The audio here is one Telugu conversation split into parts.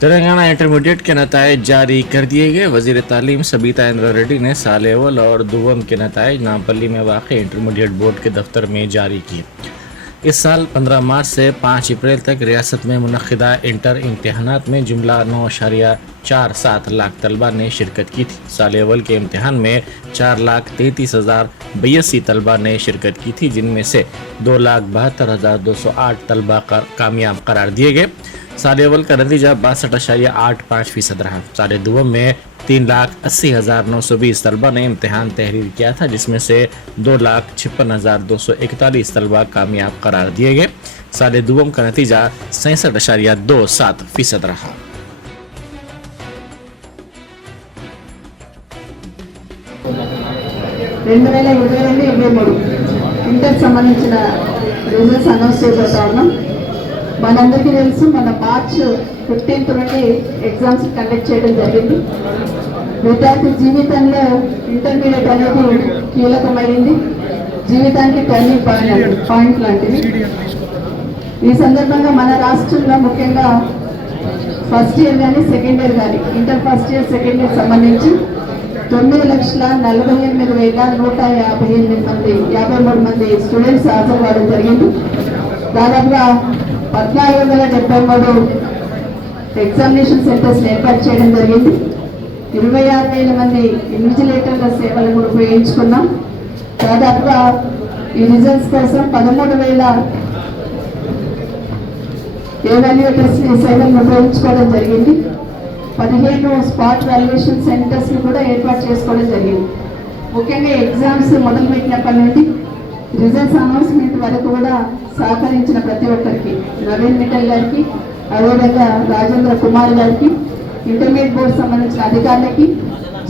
तेलंगाना इंटरमीडिएट के नताइज जारी कर दिए गए। वजीर तालीम सबीता इंद्रा रेड्डी ने साल अव्वल और दुवम के नताइज नामपल्ली में वाक़ इंटरमीडिएट बोर्ड के दफ्तर में जारी किए। इस साल 15 मार्च से 5 अप्रैल तक रियासत में मुनक़िदा इंटर इम्तहानात में जुमला 9.47 लाख तलबा ने शिरकत की थी। साल अव्वल के इम्तहान में 4,33,082 तलबा ने शिरकत की थी, जिनमें से 2,72,208 तलबा कामयाब करार दिए गए। साल अव्वल का नतीजा 62.85% रहा। साल दुवम में 3,80,920 तलबा ने इम्तहान तहरीर किया था, जिसमें से 2,56,241 तलबा कामयाब करार दिए गए। साल दुवम का नतीजा 66.27% रहा। ఇంటర్ సంబంధించిన రిజల్ట్స్ అనౌన్స్ చేయబోతా ఉన్నాం. మనందరికీ తెలుసు, మన మార్చ్ 15 నుండి ఎగ్జామ్స్ కండక్ట్ చేయడం జరిగింది. విద్యార్థి జీవితంలో ఇంటర్మీడియట్ అనేది కీలకమైంది, జీవితానికి టర్నింగ్ పాయింట్ లాంటిది. ఈ సందర్భంగా మన రాష్ట్రంలో ముఖ్యంగా ఫస్ట్ ఇయర్ కానీ సెకండ్ ఇయర్ కానీ inter first year second year సంబంధించి 9,48,153 మంది స్టూడెంట్స్ హాజరు కావడం జరిగింది. దాదాపుగా 1,473 ఎగ్జామినేషన్ సెంటర్స్ ఏర్పాటు చేయడం జరిగింది. 26,000 మంది ఇన్విజిలేటర్ల సేవలను ఉపయోగించుకున్నాం. దాదాపుగా ఈ రిజల్ట్స్ కోసం 13,000 ఎవాల్యుయేటర్స్ సేవలను ఉపయోగించుకోవడం జరిగింది. 15 స్పాట్ వాల్యుయేషన్ సెంటర్స్ కూడా ఏర్పాటు చేసుకోవడం జరిగింది. ముఖ్యంగా ఎగ్జామ్స్ మొదలుపెట్టినప్పటి నుండి రిజల్ట్స్ అనౌన్స్మెంట్ వరకు కూడా సహకరించిన ప్రతి ఒక్కరికి, నవీన్ మిట్టల్ గారికి, అదేవిధంగా రాజేంద్ర కుమార్ గారికి, ఇంటర్మీడియట్ బోర్డు సంబంధించిన అధికారులకి,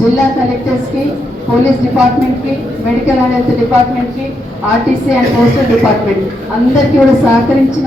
జిల్లా కలెక్టర్స్కి, పోలీస్ డిపార్ట్మెంట్కి, మెడికల్ అండ్ హెల్త్ డిపార్ట్మెంట్కి, ఆర్టీసీ అండ్ పోస్టల్ డిపార్ట్మెంట్ అందరికీ కూడా సహకరించిన